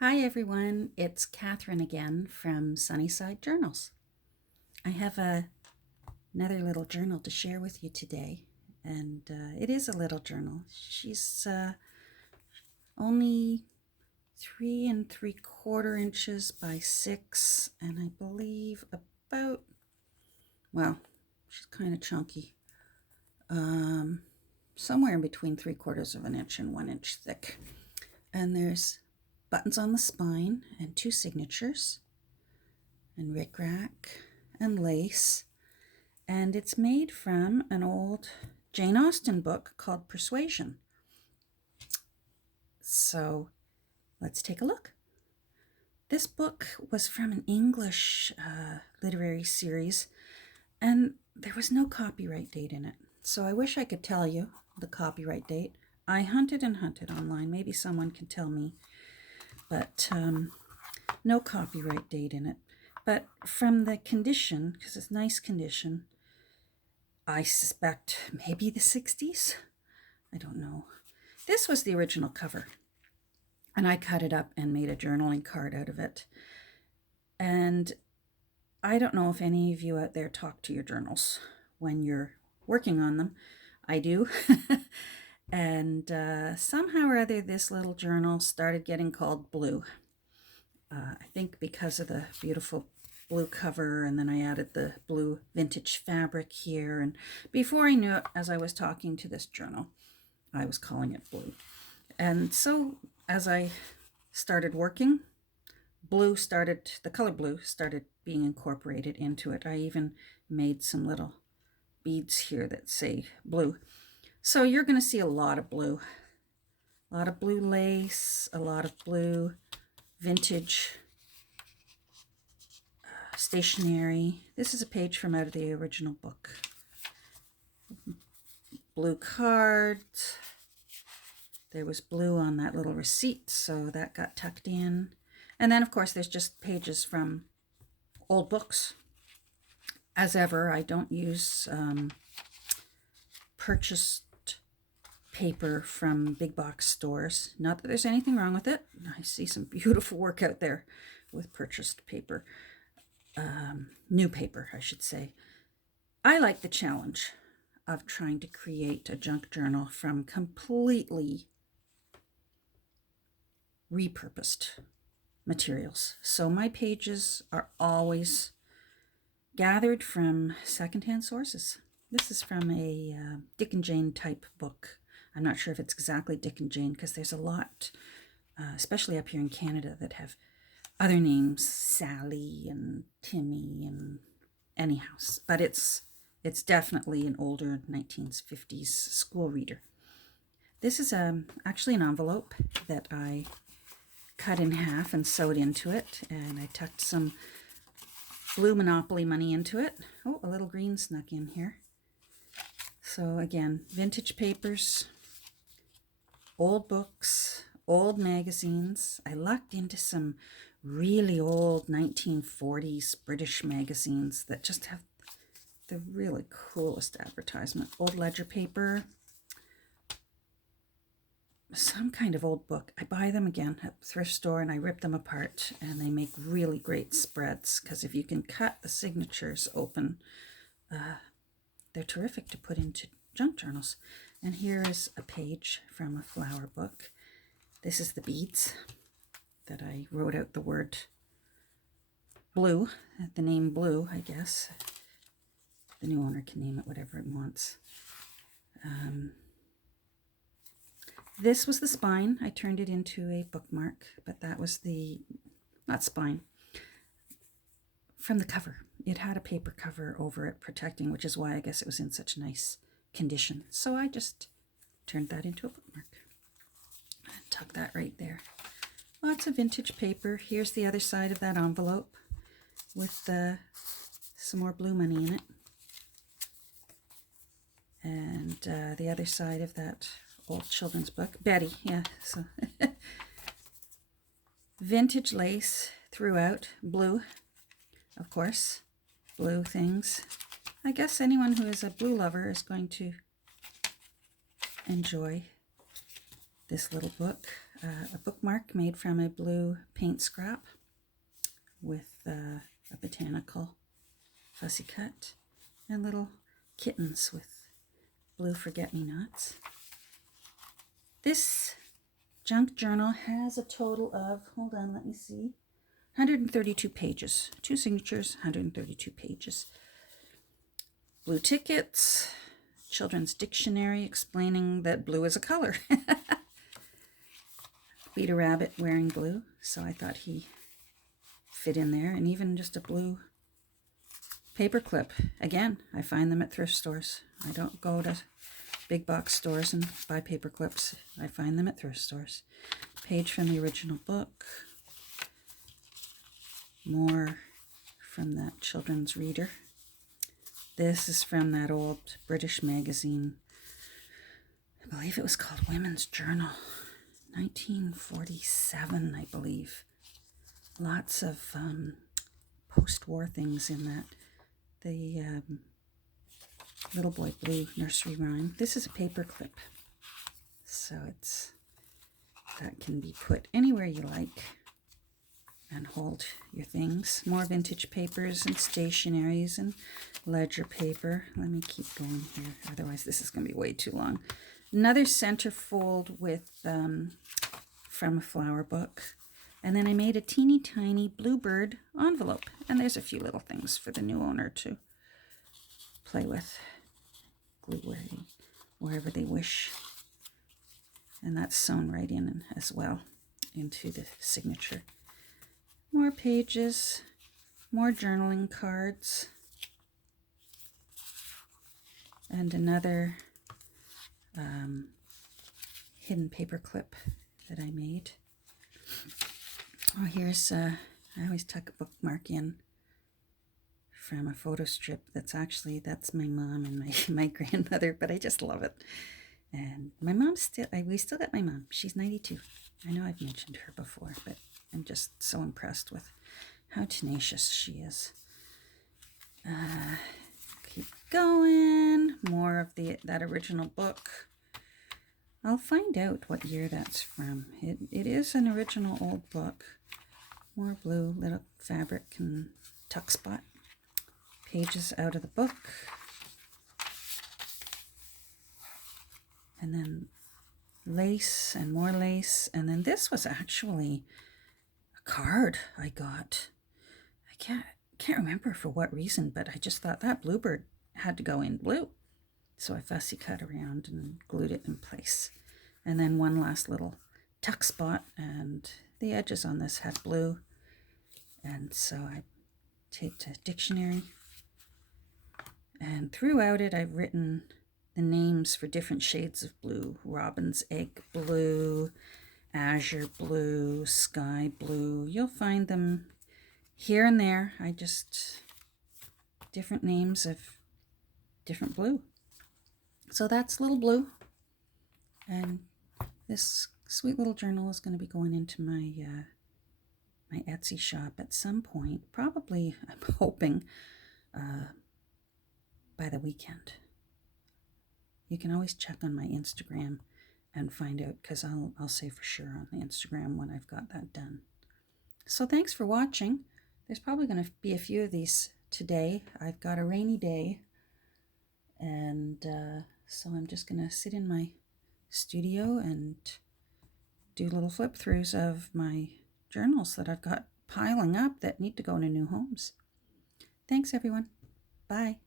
Hi everyone, it's Catherine again from Sunnyside Journals. I have another little journal to share with you today, and it is a little journal. She's only 3 3/4 inches by 6, and I believe about, well, she's kind of chunky, somewhere in between 3/4 of an inch and 1 inch thick. And there's buttons on the spine and 2 signatures and rickrack and lace, and it's made from an old Jane Austen book called Persuasion. So let's take a look. This book was from an English literary series, and there was no copyright date in it. So I wish I could tell you the copyright date. I hunted and hunted online. Maybe someone can tell me, but no copyright date in it. But from the condition, because it's nice condition, I suspect maybe the 60s. I don't know. This was the original cover, and I cut it up and made a journaling card out of it. And I don't know if any of you out there talk to your journals when you're working on them. I do. And somehow or other, this little journal started getting called Blue. I think because of the beautiful blue cover, and then I added the blue vintage fabric here. And before I knew it, as I was talking to this journal, I was calling it Blue. And so as I started working, the color blue started being incorporated into it. I even made some little beads here that say blue. So you're going to see a lot of blue lace, a lot of blue vintage stationery. This is a page from out of the original book. Blue cards. There was blue on that little receipt, so that got tucked in. And then, of course, there's just pages from old books. As ever, I don't use purchased paper from big box stores. Not that there's anything wrong with it. I see some beautiful work out there with purchased paper. New paper, I should say. I like the challenge of trying to create a junk journal from completely repurposed materials. So my pages are always gathered from secondhand sources. This is from a Dick and Jane type book. I'm not sure if it's exactly Dick and Jane, because there's a lot, especially up here in Canada, that have other names, Sally and Timmy and anyhow. But it's definitely an older 1950s school reader. This is actually an envelope that I cut in half and sewed into it, and I tucked some blue Monopoly money into it. Oh, a little green snuck in here. So again, vintage papers, old books, old magazines. I lucked into some really old 1940s British magazines that just have the really coolest advertisement. Old ledger paper, some kind of old book. I buy them again at the thrift store, and I rip them apart, and they make really great spreads, because if you can cut the signatures open, they're terrific to put into junk journals. And here is a page from a flower book. This is the beads that I wrote out the word blue, the name Blue, I guess. The new owner can name it whatever it wants. This was the spine. I turned it into a bookmark, but that was the, not spine, from the cover. It had a paper cover over it protecting, which is why I guess it was in such nice condition. So I just turned that into a bookmark. Tuck that right there. Lots of vintage paper. Here's the other side of that envelope with some more blue money in it. And the other side of that old children's book. Betty, yeah. So vintage lace throughout. Blue, of course. Blue things. I guess anyone who is a blue lover is going to enjoy this little book. a bookmark made from a blue paint scrap with a botanical fussy cut, and little kittens with blue forget-me-nots. This junk journal has a total of, hold on, let me see, 132 pages. 2 signatures, 132 pages. Blue tickets, children's dictionary explaining that blue is a color. Peter Rabbit wearing blue, so I thought he fit in there, and even just a blue paper clip. Again, I find them at thrift stores. I don't go to big box stores and buy paper clips. I find them at thrift stores. Page from the original book. More from that children's reader. This is from that old British magazine. I believe it was called Women's Journal. 1947, I believe. Lots of post-war things in that. The Little Boy Blue nursery rhyme. This is a paper clip, so that can be put anywhere you like and hold your things. More vintage papers and stationaries and ledger paper. Let me keep going here, otherwise this is going to be way too long. Another centerfold with from a flower book. And then I made a teeny tiny bluebird envelope. And there's a few little things for the new owner to play with. Glue wherever they wish. And that's sewn right in as well into the signature. More pages, more journaling cards, and another hidden paper clip that I made. Oh, here's, I always tuck a bookmark in from a photo strip that's my mom and my grandmother, but I just love it. And my mom we still got my mom. She's 92. I know I've mentioned her before, but I'm just so impressed with how tenacious she is. Keep going. More of that original book. I'll find out what year that's from. It is an original old book. More blue, little fabric and tuck spot. Pages out of the book. And then lace and more lace. And then this was actually a card I got. I can't remember for what reason, but I just thought that bluebird had to go in blue. So I fussy cut around and glued it in place. And then one last little tuck spot, and the edges on this had blue. And so I taped a dictionary. And throughout it, I've written the names for different shades of blue. Robin's egg blue, azure blue, sky blue. You'll find them here and there. Different names of different blue. So that's Little Blue. And this sweet little journal is going to be going into my my Etsy shop at some point. Probably, I'm hoping, by the weekend. You can always check on my Instagram and find out, because I'll say for sure on the Instagram when I've got that done. So thanks for watching. There's probably going to be a few of these today. I've got a rainy day, and so I'm just going to sit in my studio and do little flip throughs of my journals that I've got piling up that need to go into new homes. Thanks, everyone. Bye.